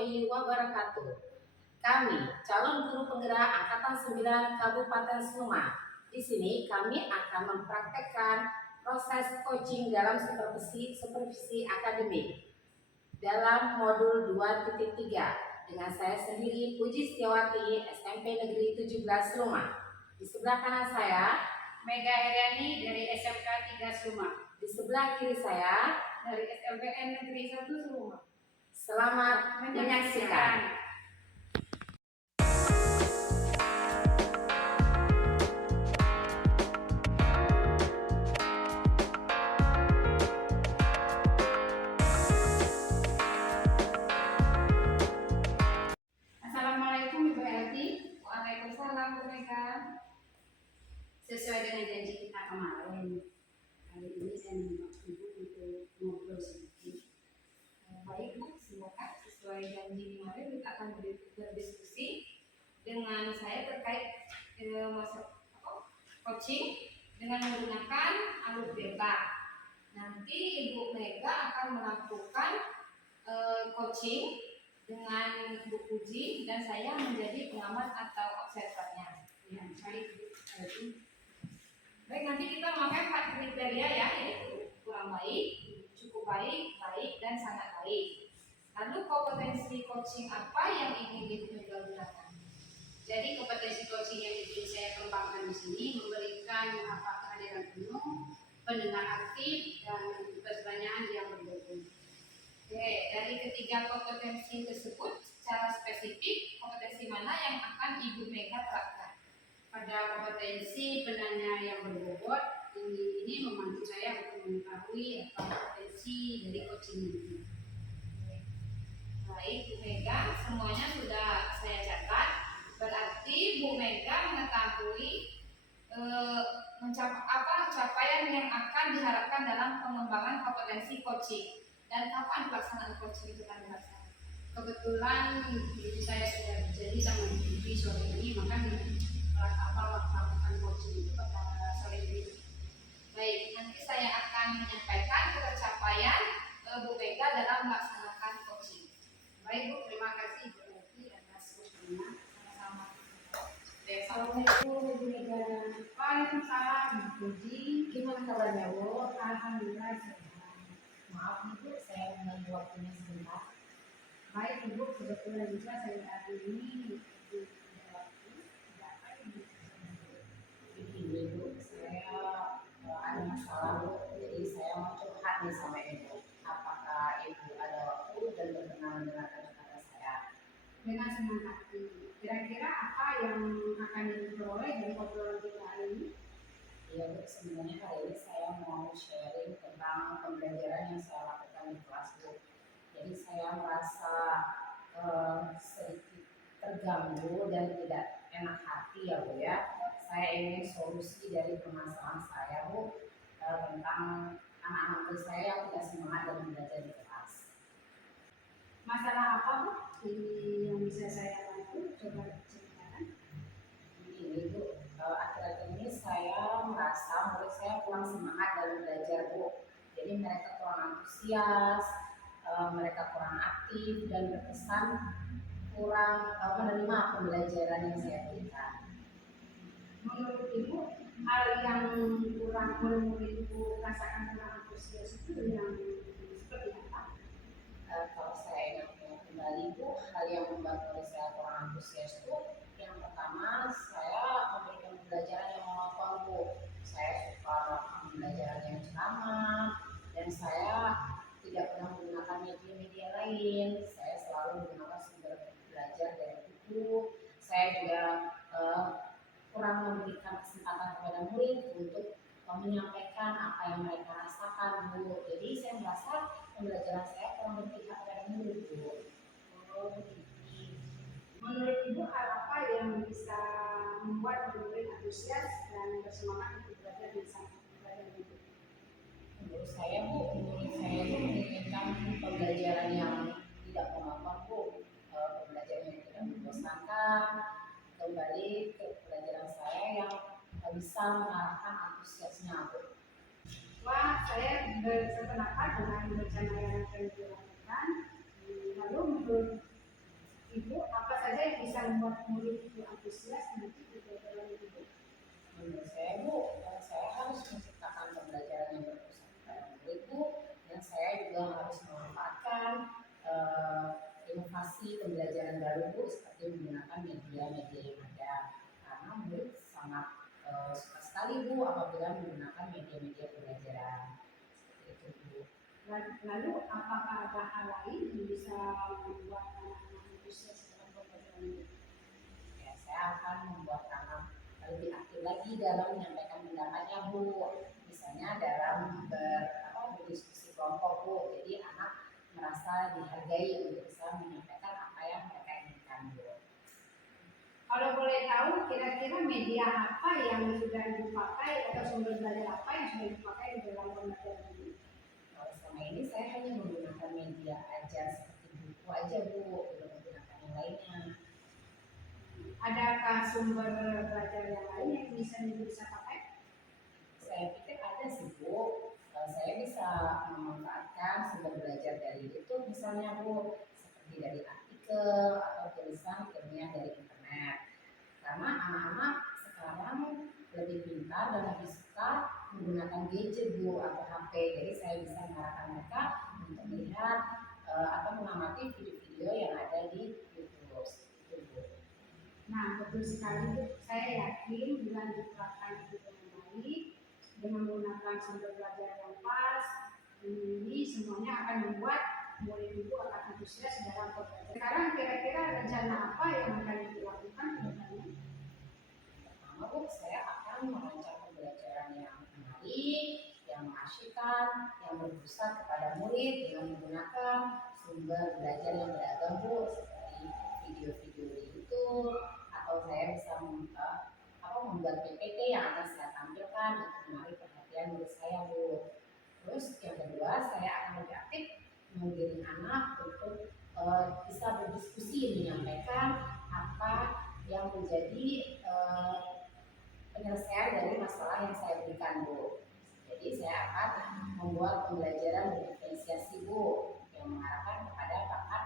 warahmatullahi wabarakatuh. Kami, calon guru penggerak Angkatan 9 Kabupaten Suma. Di sini kami akan mempraktekkan proses coaching dalam supervisi akademik dalam modul 2.3 dengan saya sendiri Puji Setiawati, SMP Negeri 17 Suma. Di sebelah kanan saya Mega Heriani dari SMK 3 Suma. Di sebelah kiri saya dari SLBN Negeri 1 Suma. Selamat menyaksikan. Assalamualaikum Ibu Elti. Waalaikumsalam Bu Mega. Sesuai dengan janji kita kemarin, kali ini saya mengundang Ibu untuk ngobrol sedikit. Baik Bu, silakan. Sesuai janji kemarin kita akan berdiskusi dengan saya terkait coaching dengan menggunakan alur beta. Nanti Ibu Mega akan melakukan coaching dengan Bu Puji dan saya menjadi pengamat atau observernya. Ya, baik, nanti kita memakai 4 kriteria ya, yaitu kurang baik, cukup baik, baik, dan sangat baik. Lalu kompetensi coaching apa yang ingin digunakan? Jadi kompetensi coaching yang ingin saya kembangkan di sini memberikan kehadiran penuh, pendengar aktif, dan pertanyaan yang berbobot. Oke, dari ketiga kompetensi tersebut, secara spesifik kompetensi mana yang akan Ibu Mega terapkan? Pada kompetensi penanya yang berbobot, ini membantu saya untuk mengetahui kompetensi dari coaching ini. Baik, Bu Mega, semuanya sudah saya catat. Berarti Bu Mega mengetahui capaian yang akan diharapkan dalam pengembangan kompetensi coaching dan kapan pelaksanaan coaching itu akan dilaksanakan. Kebetulan saya sudah berjanji sama Bu sore ini, maka melakukan coaching itu pada sore ini. Baik, nanti saya akan menyampaikan pencapaian Bu Mega dalam melaksanakan coaching. Baik Bu, terima kasih Bu Elti atas waktunya. Sama-sama. Assalamualaikum Ibu Mega. Waalaikumsalam Bu Puji. Gimana kabarnya Bu? Alhamdulillah sehat. Maaf Ibu, saya mengganggu waktunya sebentar. Baik Ibu, kebetulan juga saya hari ini Begini Bu, saya ada masalah Bu, jadi saya mau curhat nih sama Ibu. Apakah Ibu ada waktu dan berkenan mendengarkan kata saya? dengan senang hati. Kira-kira apa yang akan diperoleh dari obrolan kita hari ini? Iya Bu, sebenarnya hari ini saya mau sharing tentang pembelajaran yang saya lakukan di kelas Bu. Jadi saya merasa sedikit terganggu dan tidak enak hati ya Bu ya. Saya ingin solusi dari permasalahan saya Bu tentang anak-anak saya yang tidak semangat dalam belajar di kelas. Masalah apa Bu? Ini yang bisa saya bantu? Coba ceritakan. Begini Bu, akhir-akhir ini saya merasa murid saya kurang semangat dalam belajar Bu. Jadi mereka kurang antusias, mereka kurang aktif dan berkesan kurang menerima pembelajaran yang saya berikan. Menurut Ibu, hal yang kurang menurut Ibu rasakan kurang antusias itu yang seperti apa? Kalau saya ingat kembali Bu, hal yang membuat murid saya kurang antusias itu yang pertama saya memberikan pembelajaran yang monoton Bu. Saya suka melakukan pembelajaran yang ceramah dan saya tidak pernah menggunakan media-media lain. Saya selalu menggunakan sumber belajar dari buku. Saya juga kurang memberikan kesempatan kepada murid untuk menyampaikan apa yang mereka rasakan Bu. Jadi saya merasa pembelajaran saya kurang berpihak pada murid Bu. Oh, menurut Ibu hal apa yang bisa membuat murid antusias dan bersemangat untuk belajar di sana? Menurut saya Bu, menurut saya itu menginginkan pembelajaran yang tidak monoton Bu, pembelajaran yang tidak membosankan, kembali ke pelajaran saya yang bisa mengarahkan antusiasnya Bu. Wah, saya bersependapat dengan rencana yang akan dilakukan. Lalu menurut Ibu, apa saja yang bisa membuat murid itu antusias nanti di pelajaran itu? Menurut saya Bu, saya harus menciptakan pembelajaran yang berpusat pada murid Bu, dan saya juga harus memanfaatkan eh, inovasi pembelajaran baru Bu, seperti menggunakan media-media yang ada. Karena murid sangat suka sekali Bu apabila menggunakan media-media pembelajaran. Seperti itu Bu. Lalu apakah ada hal lain yang bisa membuat anak-anak antusias dalam pembelajaran itu? Ya, saya akan membuat anak lebih aktif lagi dalam menyampaikan pendapatnya Bu. Misalnya dalam berdiskusi kelompok Bu. Jadi anak merasa dihargai untuk bisa menyampaikan apa yang mereka inginkan Bu. Kalau boleh tahu, kira-kira media apa yang sudah dipakai atau sumber belajar apa yang sudah dipakai di dalam pembelajaran ini? Kalau selama ini saya hanya menggunakan media aja seperti buku aja Bu, belum menggunakan yang lainnya. Adakah sumber belajar yang lain yang bisa pakai? Saya pikir ada sih Bu. Saya bisa memanfaatkan sumber belajar dari YouTube misalnya Bu, seperti dari artikel atau tulisan ilmiah dari internet. Karena anak-anak sekarang lebih pintar dan lebih suka menggunakan gadget Bu atau HP. Jadi saya bisa mengarahkan mereka untuk melihat atau mengamati video-video yang ada di YouTube. Itu Bu. Nah, betul sekali Bu. Saya yakin bila diterapkan itu dengan baik, dengan menggunakan sumber belajar yang pas, ini semuanya akan membuat murid itu akan antusias dalam pembelajaran. Sekarang kira-kira rencana apa yang akan dilakukan ke depannya? Pertama Bu, saya akan merancang pembelajaran yang menarik, yang mengasyikkan, yang berpusat kepada murid dengan menggunakan sumber belajar yang beragam Bu, seperti video-video di YouTube, atau saya bisa membuat PPT yang akan saya tampilkan untuk menarik perhatian murid saya Bu. Terus yang kedua, saya akan lebih aktif menggiring anak untuk bisa berdiskusi menyampaikan apa yang menjadi penyelesaian dari masalah yang saya berikan Bu. Jadi saya akan membuat pembelajaran berdiferensiasi Bu, yang mengarahkan kepada bakat,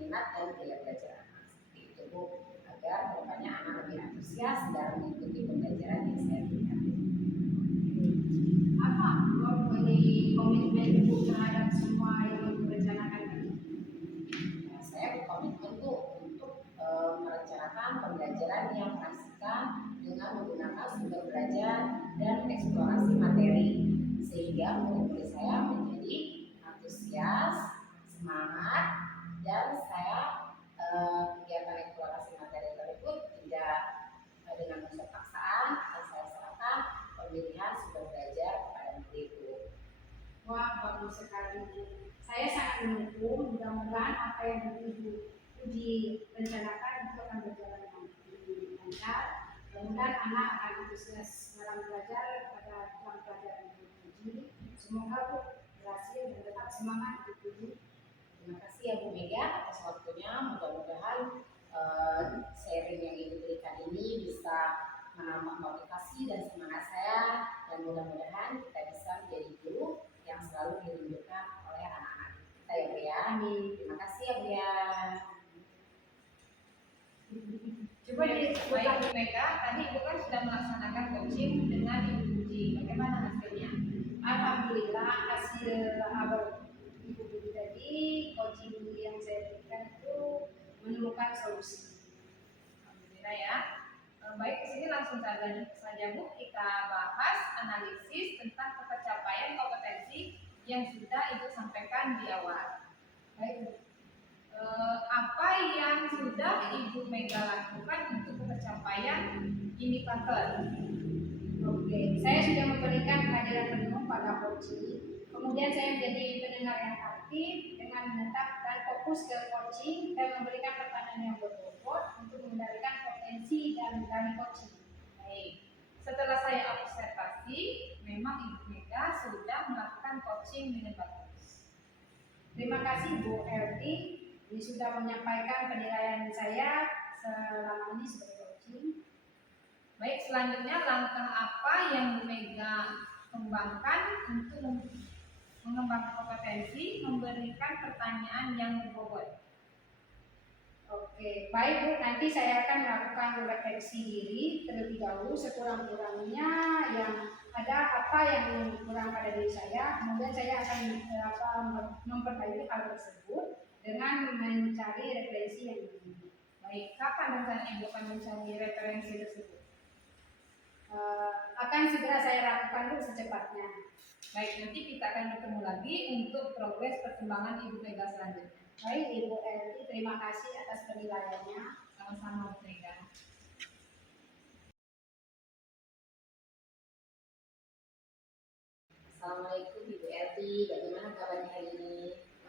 minat dan gaya belajar anak. Seperti itu Bu, agar kedepannya anak lebih antusias dalam mengikuti pembelajaran yang saya berikan. Apa komitmen Ibu terhadap semua yang direncanakan ini? Nah, saya berkomitmen Bu untuk merencanakan pembelajaran yang mengasihkan dengan menggunakan sumber belajar dan eksplorasi materi, sehingga murid-murid saya menjadi antusias, semangat, dan saya kegiatan eksplorasi materi tersebut tidak dengan unsur paksaan, dan saya serahkan pemilihan sumber belajar kepada murid Bu. Wah, bagus sekali Bu. Saya sangat mendukung, mudah-mudahan apa yang Ibu rencanakan itu akan berjalan dengan lancar. Mudah-mudahan anak akan antusias dalam belajar pada jam pelajaran yang diuji. Semoga Bu berhasil dan tetap semangat diuji. Terima kasih ya Bu Mega atas waktunya. Mudah-mudahan sharing yang Ibu berikan ini bisa menambah motivasi dan semangat saya, dan mudah-mudahan kita bisa menjadi guru yang selalu dirindukan oleh anak-anak kita ya Bu ya. Amin. Terima kasih ya Bu ya. Coba baik Bu Mega, tadi Ibu kan sudah melaksanakan coaching dengan Ibu Puji. Bagaimana hasilnya? Alhamdulillah hasil Ibu Budi tadi, coaching yang saya berikan itu menemukan solusi. Alhamdulillah ya. Baik, di sini langsung saja Bu, kita bahas analisis tentang pencapaian kompetensi yang sudah Ibu sampaikan di awal. Baik Bu. Apa yang sudah Ibu Mega lakukan untuk pencapaian indikator? Oke, saya sudah memberikan kehadiran penuh pada coaching. Kemudian saya menjadi pendengar yang aktif dengan menetap dan fokus ke coaching dan memberikan pertanyaan yang berbobot untuk mengendalikan potensi dan dari coaching. Baik, setelah saya observasi, memang Ibu Mega sudah melakukan coaching dengan bagus. Terima kasih Bu Elti yang sudah menyampaikan penilaian saya selama ini sebagai coaching. Baik, selanjutnya langkah apa yang Bu Mega kembangkan untuk mengembangkan kompetensi memberikan pertanyaan yang berbobot? Oke. Oke, baik Bu, nanti saya akan melakukan refleksi diri terlebih dahulu sekurang-kurangnya yang ada apa yang kurang pada diri saya, kemudian saya akan memperbaiki hal tersebut dengan mencari referensi yang lebih. Baik, kapan rencana Ibu akan mencari referensi tersebut? Akan segera saya lakukan Bu secepatnya. Baik, nanti kita akan bertemu lagi untuk progres perkembangan Ibu Mega selanjutnya. Baik Ibu Elti, terima kasih atas penilaiannya. Sama-sama Bu Mega. Assalamualaikum Ibu Elti, bagaimana kabarnya hari ini?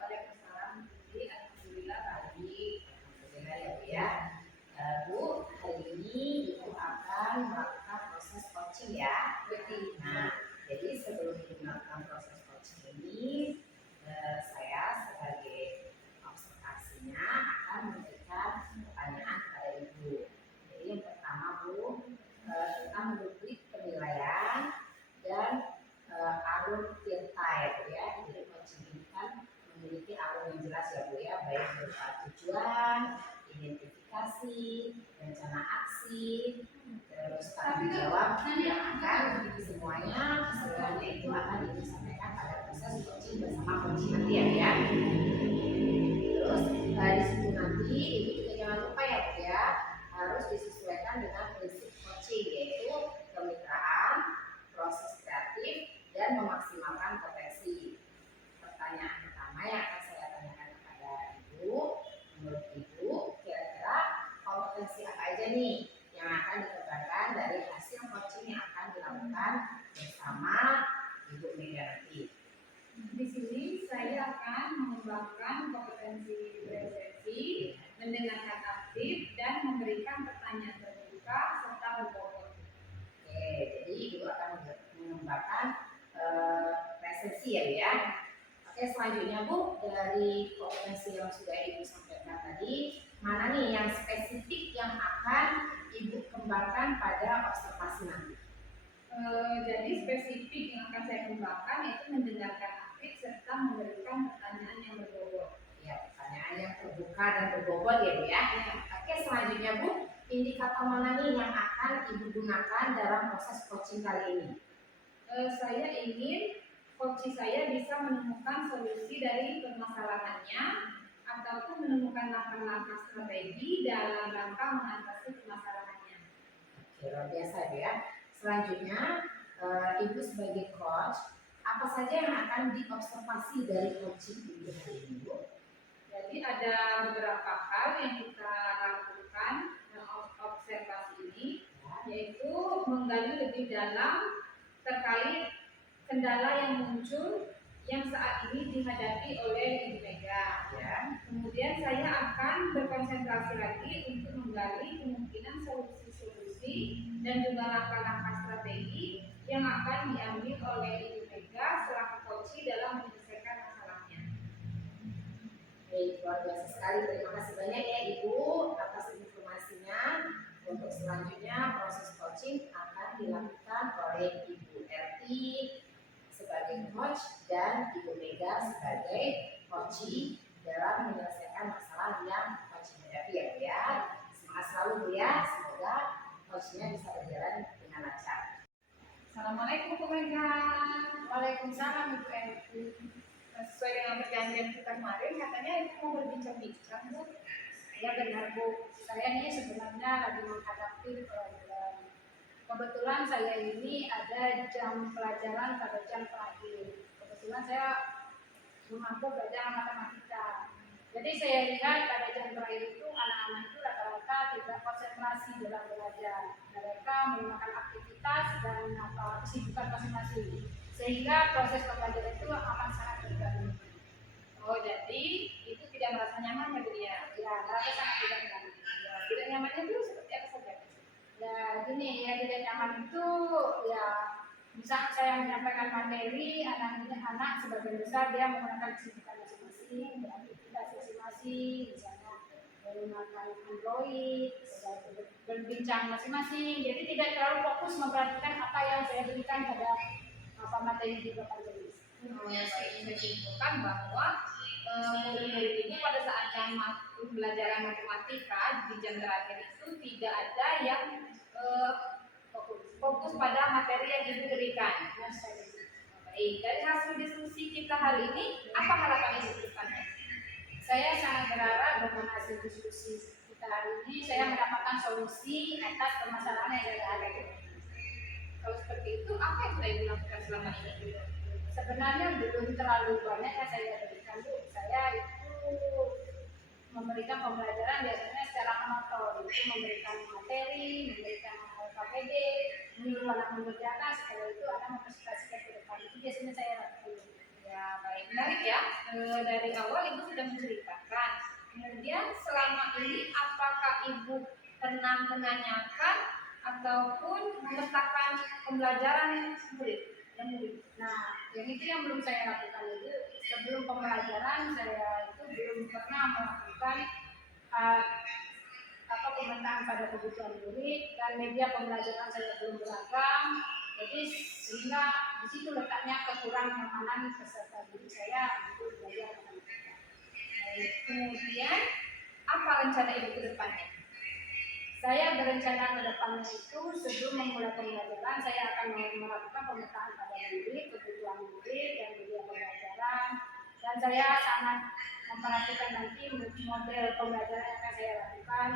Waalaikumsalam. Jadi, alhamdulillah baik. Alhamdulillah ya Bu ya. Bu, hari ini Ibu akan melakukan proses coaching ya. Betul. Nah, jadi sebelum Ibu melakukan proses coaching ini, saya sebagai observasinya akan memberikan pertanyaan kepada Ibu. Jadi yang pertama Bu, kita menuklik penilaian dan alur tirta ya Bu ya. Jadi coaching ini kan memiliki alur yang jelas ya Bu ya, baik berupa tujuan, identifikasi, rencana aksi, terus tanggung jawab yang akan semuanya keseluruhannya itu akan disampaikan pada proses coaching bersama coaching nanti ya Bu ya. Terus di situ nanti Ibu juga jangan lupa ya Bu ya, harus disesuaikan dengan prinsip coaching yaitu kemitraan, proses kreatif, dan memaksimalkan potensi. Pertanyaan pertama yang akan saya tanyakan kepada Ibu, menurut Ibu kira-kira kompetensi apa aja nih yang akan dikembangkan dari hasil coaching yang akan dilakukan bersama Ibu Mega nanti? Di sini saya akan mengembangkan kompetensi berekspresi, mendengarkan aktif, dan memberikan pertanyaan terbuka serta berbobot. Oke, jadi Ibu akan mengembangkan presensi ya Bu ya. Oke, selanjutnya Bu, dari kompetensi yang sudah Ibu sampaikan tadi, mana nih yang spesifik yang akan Ibu kembangkan pada observasi nanti? Jadi spesifik yang akan saya kembangkan yaitu mendengarkan aktif serta memberikan pertanyaan yang berbobot. Ya, pertanyaan yang terbuka dan berbobot ya Bu ya. Oke, selanjutnya Bu, indikator mana nih yang akan Ibu gunakan dalam proses coaching kali ini? Saya ingin coach saya bisa menemukan solusi dari permasalahannya ataupun menemukan langkah-langkah strategi dalam rangka mengatasi permasalahannya. Oke, luar biasa Bu ya. Selanjutnya, Ibu sebagai coach, apa saja yang akan diobservasi dari coaching Ibu hari ini Bu? Jadi ada beberapa hal yang kita lakukan observasi ini, yaitu menggali lebih dalam terkait kendala yang muncul yang saat ini dihadapi oleh Ibu Mega. Ya. Kemudian saya akan berkonsentrasi lagi untuk menggali kemungkinan solusi-solusi dan juga langkah-langkah strategi yang akan diambil oleh Ibu Mega selaku coach dalam menyelesaikan masalahnya. Baik, luar biasa sekali. Terima kasih banyak ya Ibu atas informasinya. Untuk selanjutnya proses coaching akan dilakukan oleh Ibu Elti sebagai coach dan Ibu Mega sebagai coachee dalam menyelesaikan masalah yang coaching hadapi ya Bu ya. Semangat selalu Bu ya. Semoga coachingnya bisa berjalan dengan lancar. Assalamualaikum Bu Mega. Waalaikumsalam Ibu Elti. Sesuai dengan perjanjian kita kemarin, katanya Ibu mau berbincang-bincang Bu. Ya benar Bu, saya ini sebenarnya lagi menghadapi problem. Kebetulan saya ini ada jam pelajaran pada jam terakhir. Kebetulan saya mampu belajar matematika. Jadi saya lihat pada jam terakhir itu anak-anak itu rata-rata tidak konsentrasi dalam belajar. Mereka menggunakan aktivitas dan kesibukan masing-masing. Sehingga proses pembelajaran itu akan sangat terganggu. Oh, jadi itu tidak merasa nyaman ya Bu ya? Ya, mereka sangat tidak nyaman. Ya, tidak nyamannya itu seperti apa saja? Ya, gini ya, tidak nyaman itu ya bisa saya menyampaikan materi, anak sebagian besar dia menggunakan kesibukan masing-masing, beraktivitas masing-masing, misalnya menggunakan Android, berbincang masing-masing, jadi tidak terlalu fokus memperhatikan apa yang saya berikan pada materi di belakang jenis. Saya ingin menyimpulkan bahwa murid-murid ini pada saat jam pembelajaran matematika di jam terakhir itu tidak ada yang fokus pada materi yang Ibu berikan. Baik, dari hasil diskusi kita hari ini, apa harapan Ibu ke depannya? Saya sangat berharap dengan hasil diskusi kita hari ini saya mendapatkan solusi atas permasalahan yang saya hadapi. Kalau seperti itu, apa yang sudah Ibu lakukan selama ini? Sebenarnya belum terlalu banyak yang saya berikan, Bu. Saya itu memberikan pembelajaran biasanya secara monoton, itu memberikan materi, memberikan KPD, menyuruh anak mengerjakan, setelah itu anak mempresentasikan ke depan. Itu biasanya saya lakukan. Ya, baik. Menarik ya. Dari awal Ibu sudah menceritakan. Kemudian selama ini apakah Ibu pernah menanyakan ataupun memetakan pembelajaran murid? Nah, yang itu yang belum saya lakukan itu. Sebelum pembelajaran saya itu belum pernah melakukan pemetaan pada kebutuhan murid, dan media pembelajaran saya belum beragam. Jadi sehingga di situ letaknya kekurangan peserta didik saya untuk belajar matematika. Kemudian apa rencana Ibu ke depannya? Saya berencana ke depannya itu sebelum memulai pembelajaran saya akan melakukan pemetaan pada murid, kebutuhan murid dan media pembelajaran, dan saya sangat memperhatikan nanti model pembelajaran yang akan saya lakukan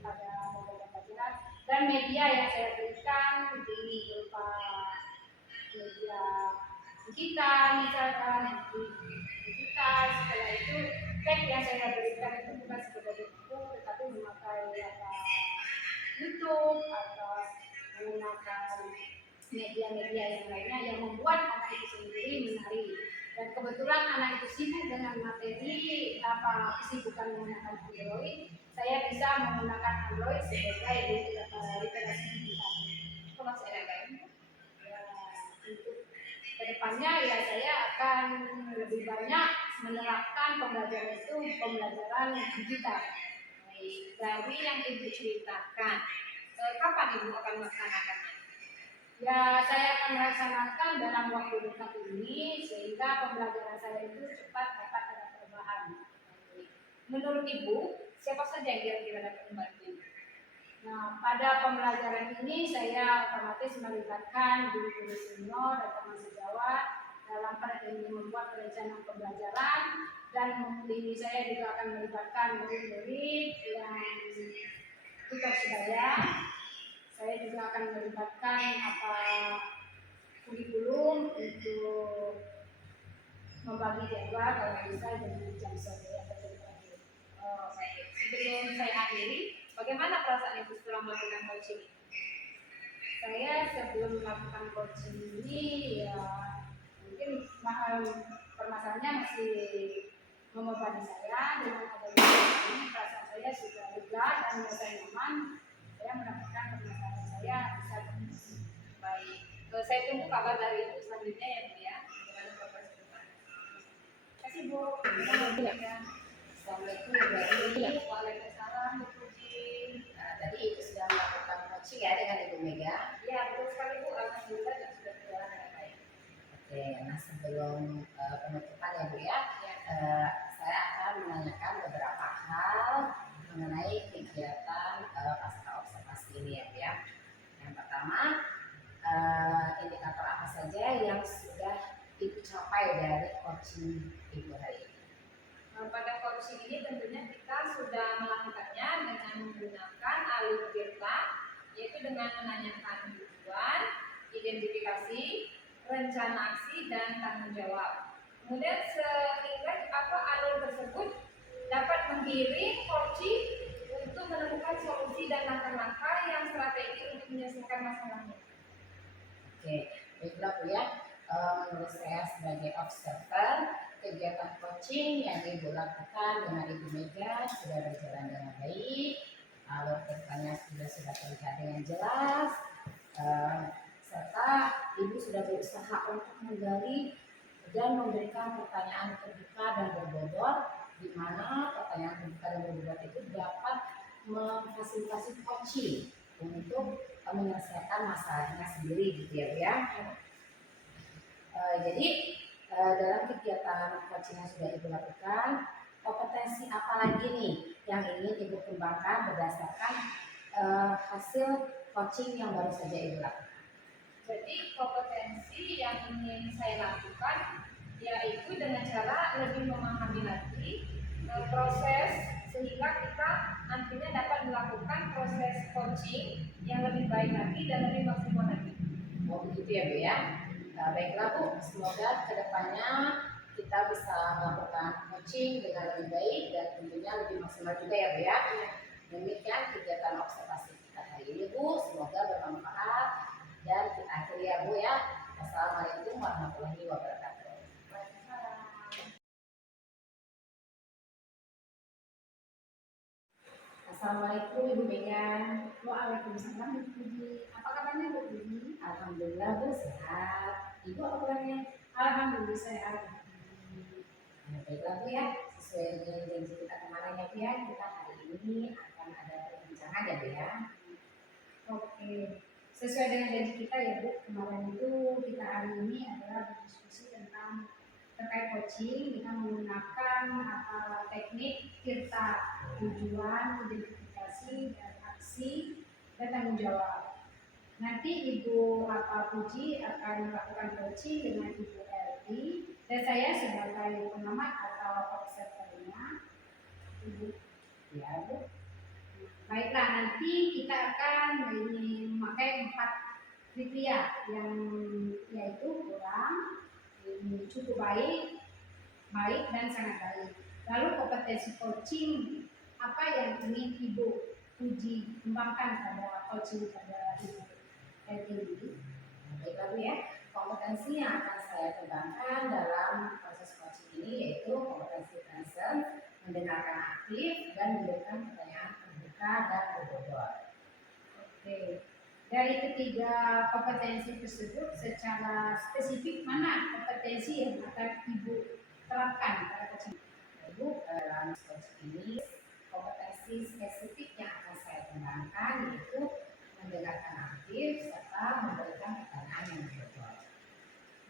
pada model pembelajaran dan media yang saya berikan berupa media digital, misalkan digital. Setelah itu teks yang saya berikan itu bukan sekedar buku tetapi memakai YouTube atau menggunakan media-media yang lainnya yang membuat anak itu sendiri menarik. Dan kebetulan anak itu sibuk dengan materi kesibukan menggunakan Android, saya bisa menggunakan Android sebagai literasi digital. Pemasaran Untuk kedepannya ya saya akan lebih banyak menerapkan pembelajaran itu pembelajaran digital. Dari yang Ibu ceritakan, kapan Ibu akan melaksanakannya? Ya, saya akan melaksanakan dalam waktu dekat ini sehingga pembelajaran saya itu cepat dapat ada perubahan. Menurut Ibu, siapa saja yang kira-kira dapat membantu? Nah, pada pembelajaran ini saya otomatis melibatkan guru-guru senior dan teman sejawat dalam membuat perencanaan pembelajaran, dan ini saya juga akan melibatkan murid-murid yang tutor sebaya. Saya juga akan melibatkan kurikulum untuk membagi jadwal kalau bisa dengan jam sore atau jam terakhir. Baik. Sebelum saya akhiri, bagaimana perasaan Ibu setelah melakukan coaching? Saya sebelum melakukan coaching ini ya mungkin permasalahannya masih membebani saya. Dengan adanya ini perasaan saya sudah lega dan merasa nyaman. Saya mendapatkan permasalahan saya bisa berfungsi. Baik. Saya tunggu kabar dari Ibu selanjutnya ya Bu ya. Bagaimana progres ke depan? Terima kasih Bu. Assalamualaikum. Waalaikumsalam Bu Puji. Tadi Ibu sudah melakukan coaching ya dengan Ibu Mega. Ya, betul sekali Bu. Alhamdulillah dan sudah berjalan dengan baik. Oke, nah sebelum penutupan ya Bu ya, saya akan menanyakan beberapa hal mengenai kegiatan pasca observasi ini ya Bu ya. Yang pertama, indikator apa saja yang sudah Ibu capai dari coaching Ibu hari ini? Pada coaching ini tentunya kita sudah melakukannya dengan menggunakan alur tirta, yaitu dengan menanyakan tujuan, identifikasi, rencana aksi, dan tanggung jawab. Kemudian sehingga alur tersebut dapat menggiring coaching untuk menemukan solusi dan langkah-langkah yang strategi untuk menyelesaikan masalahnya. Oke, baiklah Bu ya. Menurut saya sebagai observer, kegiatan coaching yang Ibu lakukan dengan Ibu Mega sudah berjalan dengan baik, alur ceritanya sudah terlihat dengan jelas, serta Ibu sudah berusaha untuk menggali dan memberikan pertanyaan terbuka dan berbobot, di mana pertanyaan terbuka dan berbobot itu dapat memfasilitasi coaching untuk menyelesaikan masalahnya sendiri gitu ya Bu ya. Jadi dalam kegiatan coaching yang sudah Ibu lakukan, kompetensi apa lagi nih yang ingin Ibu kembangkan berdasarkan hasil coaching yang baru saja Ibu lakukan? Jadi kompetensi yang ingin saya lakukan yaitu dengan cara lebih memahami lagi proses sehingga kita nantinya dapat melakukan proses coaching yang lebih baik lagi dan lebih maksimal lagi. Oh begitu ya Bu ya. Baiklah Bu, semoga kedepannya kita bisa melakukan coaching dengan lebih baik dan tentunya lebih maksimal juga ya Bu ya. Demikian kegiatan observasi kita hari ini Bu, semoga bermanfaat dan kita akhiri ya Bu ya. Wassalamualaikum warahmatullahi wabarakatuh. Assalamualaikum Ibu Mega. Waalaikumsalam Bu Puji. Apa kabarnya Bu Puji? Alhamdulillah Bu sehat. Ibu apa kabarnya? Alhamdulillah sehat. Baiklah Bu ya, sesuai dengan janji kita kemarin ya Bu ya, kita hari ini akan ada perbincangan ya Bu ya. Oke, sesuai dengan janji kita ya Bu, kemarin itu kita hari ini adalah berdiskusi tentang terkait coaching. Kita menggunakan teknik tirta, tujuan, identifikasi, dan aksi, dan tanggung jawab. Nanti Ibu Puji akan melakukan coaching dengan Ibu Elvi dan saya sebagai pengamat atau observernya. Ibu, Ya Bu. baiklah, nanti kita akan memakai 4 kriteria yang yaitu kurang, ini cukup baik, baik dan sangat baik. Lalu kompetensi coaching apa yang ingin Ibu Puji kembangkan pada coaching pada Ibu Elvi? Baiklah Bu ya, kompetensi yang akan saya kembangkan dalam proses coaching ini yaitu kompetensi present, mendengarkan aktif, dan memberikan pertanyaan terbuka dan berbobot. Oke, dari ketiga kompetensi tersebut secara spesifik mana kompetensi yang akan Ibu terapkan pada coaching? Ibu, dalam coaching ini kompetensi spesifik yang akan saya kembangkan yaitu mendengarkan aktif serta memberikan pertanyaan yang berbobot.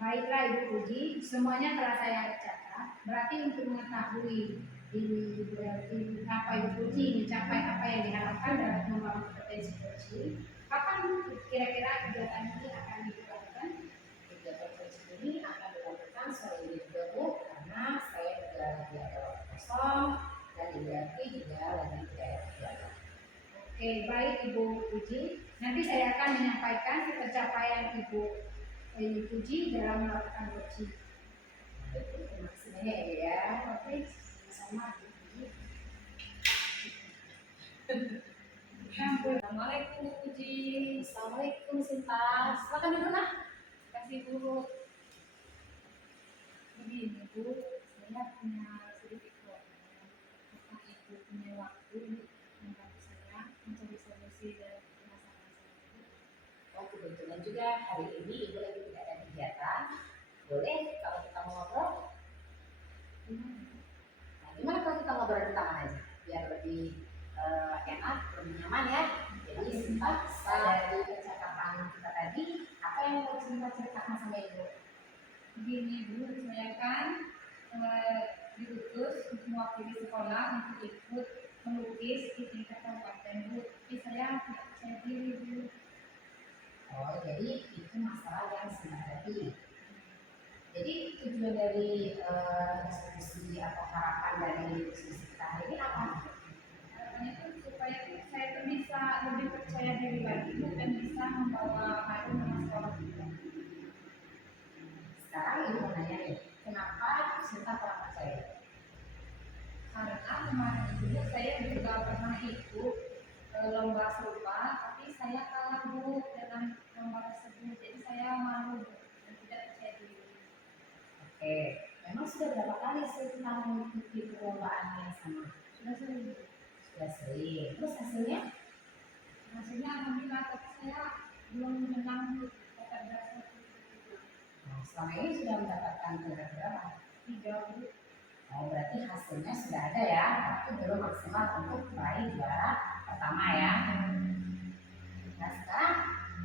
Baiklah Ibu Puji, semuanya telah saya catat. Berarti untuk mengetahui Ibu Elvi apa Ibu Puji mencapai apa yang diharapkan dalam pengembangan kompetensi coaching, kapan kira-kira kegiatan ini akan dilakukan? Kegiatan coaching ini akan dilakukan sore ini juga Bu, karena saya juga lagi ada waktu kosong dan Ibu Elvi juga lagi tidak ada kegiatan. Oke, baik Ibu Puji. Nanti saya akan menyampaikan pencapaian Ibu Puji dalam melakukan coaching. Terima kasih banyak ya Bu ya. Oke, sama-sama Ibu Puji. Assalamualaikum Bu Puji. Assalamualaikum Sinta. Silakan duduk nah. Terima kasih Bu. Begini Bu, saya punya sedikit problem. Apakah Ibu punya waktu untuk membantu saya mencari solusi dari masalah saya? Oh kebetulan juga hari ini Ibu lagi tidak ada kegiatan. Boleh kalau kita mau ngobrol? Nah, gimana kalau kita ngobrol di taman aja? Biar lebih enak, lebih nyaman ya. Jadi Sinta bisa dari percakapan kita tadi, apa yang mau Sinta ceritakan sama Ibu? Begini Bu, saya kan diutus untuk mewakili sekolah untuk ikut melukis di tingkat kabupaten Bu. Tapi saya tidak percaya diri Bu. Oh jadi itu masalah yang Sinta hadapi. Jadi tujuan dari diskusi atau harapan dari diskusi kita hari ini apa? Harapannya itu supaya saya tuh bisa lebih percaya diri lagi Bu, dan bisa membawa harum nama sekolah kita. Sekarang Ibu mau nanya nih, kenapa Sinta kurang percaya? Karena kemarin itu saya juga pernah ikut lomba serupa, tapi saya kalah Bu dalam lomba tersebut. Jadi saya malu Bu, dan tidak percaya diri. Oke, memang sudah berapa kali Sinta mengikuti perlombaan yang sama? Sudah sering Bu. Sudah sering. Terus hasilnya? Hasilnya alhamdulillah, tapi saya belum menang dapat berapa. Nah, selama ini sudah mendapatkan juara berapa? 3 Bu. Oh, berarti hasilnya sudah ada ya, tapi belum maksimal untuk meraih juara pertama ya. Nah, sekarang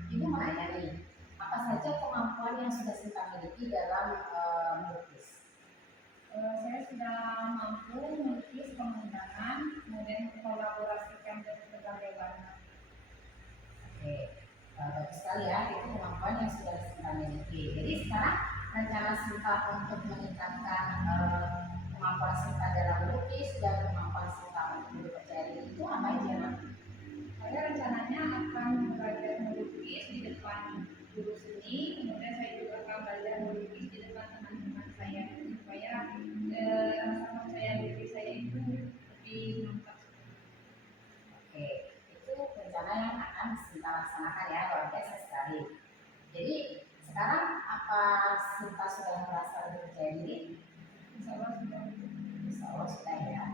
Ibu mau nanya nih, apa saja kemampuan yang sudah Sinta miliki dalam melukis? Saya sudah mampu melukis sekali ya, itu kemampuan yang sudah Sinta miliki. Jadi sekarang rencana Sinta untuk meningkatkan kemampuan Sinta dalam melukis dan kemampuan Sinta untuk lebih percaya diri itu apa aja? Nak? Saya rencananya akan belajar melukis di depan guru seni, kemudian saya juga akan belajar melukis di depan teman-teman saya supaya rasa percaya diri saya itu lebih mantap. Oke, itu rencana yang akan Sinta laksanakan ya, luar biasa sekali. Jadi sekarang apa Sinta sudah merasa lebih percaya diri? Insya Allah sudah. Insya Allah sudah ya.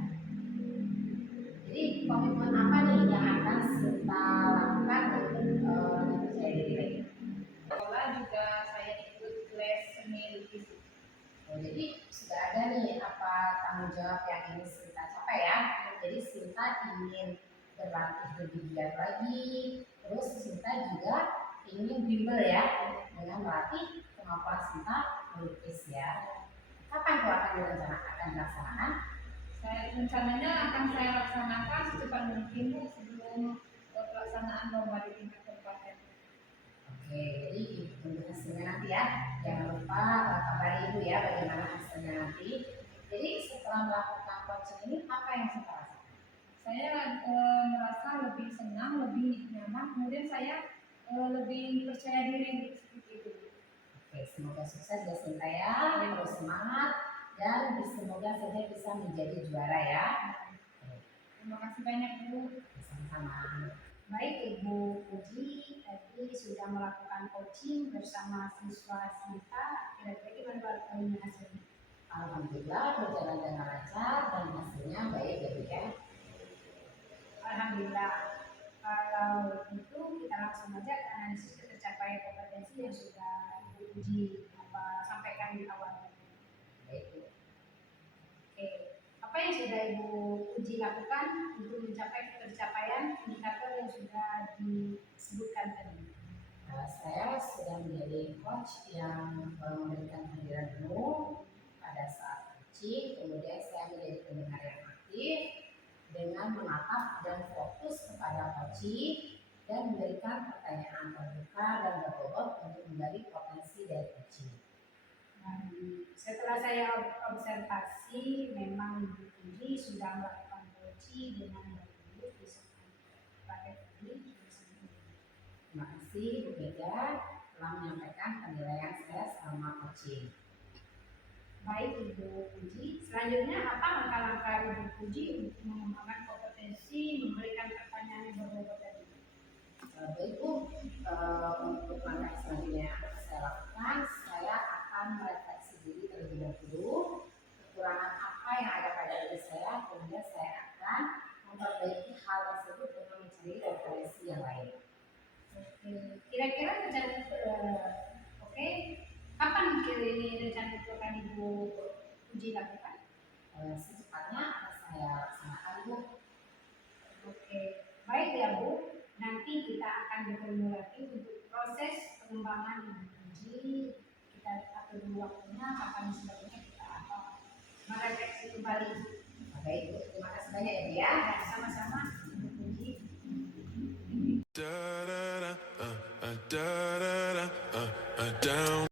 Jadi komitmen apa nih yang akan Sinta lakukan untuk lebih percaya diri lagi? Sekolah juga saya ikut les seni lukis. Oh, jadi sudah ada nih apa tanggung jawab yang ingin Sinta capai ya. Jadi Sinta ingin berlatih lebih giat lagi, terus Sinta juga ingin bimbel ya dengan melatih kemampuan Sinta melukis ya. Kapan tuh akan dilaksanakan? Saya rencananya akan saya laksanakan secepat mungkin Bu, sebelum pelaksanaan lomba di tingkat kabupaten. Oke, jadi tunggu hasilnya nanti ya. Jangan lupa kabari Ibu ya bagaimana hasilnya nanti. Jadi setelah melakukan coaching ini apa yang Sinta rasakan? Saya merasa lebih senang, lebih nyaman, kemudian saya lebih percaya diri seperti itu. Oke, semoga sukses ya Sinta ya, terus semangat dan semoga saja bisa menjadi juara ya. Terima kasih banyak Bu. Sama-sama. Baik Ibu Puji tadi sudah melakukan coaching bersama siswa Sinta, kira-kira gimana hasilnya? Alhamdulillah berjalan dengan lancar dan hasilnya baik ya Bu ya. Alhamdulillah. Kalau itu kita langsung aja ke analisis tercapai kompetensi yang sudah Ibu Puji sampaikan di awal. Baik Bu. Oke, apa yang sudah Ibu Puji lakukan untuk mencapai tercapaian indikator yang sudah disebutkan tadi? Saya sudah menjadi coach yang memberikan kehadiran penuh pada saat coaching, kemudian saya menjadi pendengar yang aktif dengan menatap dan fokus kepada coaching dan memberikan pertanyaan terbuka dan berbobot untuk menggali potensi dari coaching. Setelah saya observasi, memang Ibu Puji sudah melakukan coaching dengan baik pakai tadi. Terima kasih Bu Mega telah menyampaikan penilaian saya selama coaching. Baik Ibu Puji, selanjutnya apa langkah-langkah Ibu Puji untuk mengembangkan kompetensi memberikan pertanyaan yang berbobot tadi? Baik Bu, untuk langkah selanjutnya yang akan saya lakukan, saya akan merefleksi diri terlebih dahulu, kekurangan apa yang ada pada diri saya, kemudian saya akan memperbaiki hal tersebut dengan mencari referensi yang lain. Kira-kira rencana kapan ini rencana itu akan Ibu Puji lakukan? Secepatnya akan saya laksanakan Bu. Oke, baik ya Bu. Nanti kita akan bertemu lagi untuk proses pengembangan Ibu Puji. Kita atur dulu waktunya, kapan sebagainya kita akan merefleksi kembali. Baik Bu, terima kasih banyak ya Bu ya. Sama-sama Ibu Puji. Down.